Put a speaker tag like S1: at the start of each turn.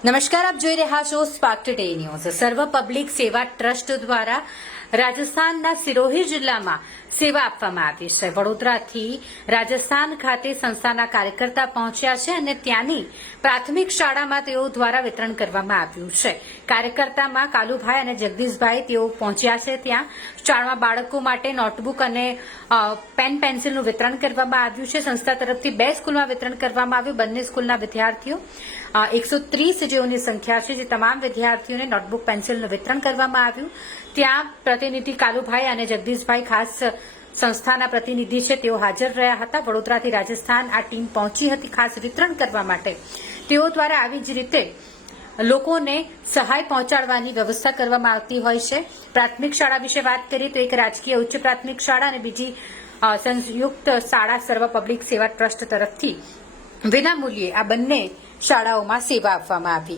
S1: નમસ્કાર આપ જોઈ રહ્યા છો Spark Today News Sarva Public Seva Trust દ્વારા રાજસ્થાનના સિરોહી જિલ્લામાં સેવા આપવામાં આવી છે. વડોદરાથી રાજસ્થાન ખાતે સંસ્થાના કાર્યકર્તા પહોંચ્યા છે અને ત્યાંની પ્રાથમિક શાળામાં તેઓ દ્વારા વિતરણ કરવામાં આવ્યું છે. કાર્યકર્તામાં કાલુભાઈ અને જગદીશભાઈ તેઓ પહોંચ્યા છે ત્યાં. શાળામાં બાળકો માટે નોટબુક અને પેન પેન્સિલનું વિતરણ કરવામાં આવ્યું છે. સંસ્થા તરફથી બે સ્કૂલમાં વિતરણ કરવામાં આવ્યું. બંને સ્કૂલના વિદ્યાર્થીઓ એકસો ત્રીસ જેઓની સંખ્યા છે. જે તમામ વિદ્યાર્થીઓને નોટબુક પેન્સિલનું વિતરણ કરવામાં આવ્યું. ત્યાં પ્રતિનિધિ કાલુભાઈ અને જગદીશભાઈ ખાસ સંસ્થાના પ્રતિનિધિ છે. તેઓ હાજર રહ્યા હતા. વડોદરાથી રાજસ્થાન આ ટીમ પહોંચી હતી ખાસ વિતરણ કરવા માટે. તેઓ દ્વારા આવી જ રીતે લોકોને સહાય પહોંચાડવાની વ્યવસ્થા કરવામાં આવતી હોય છે. પ્રાથમિક શાળા વિશે વાત કરીએ તો એક રાજકીય ઉચ્ચ પ્રાથમિક શાળા અને બીજી સંયુક્ત શાળા સર્વ પબ્લિક સેવા ટ્રસ્ટ તરફથી વિનામૂલ્યે આ બંને શાળાઓમાં સેવા આપવામાં આવી.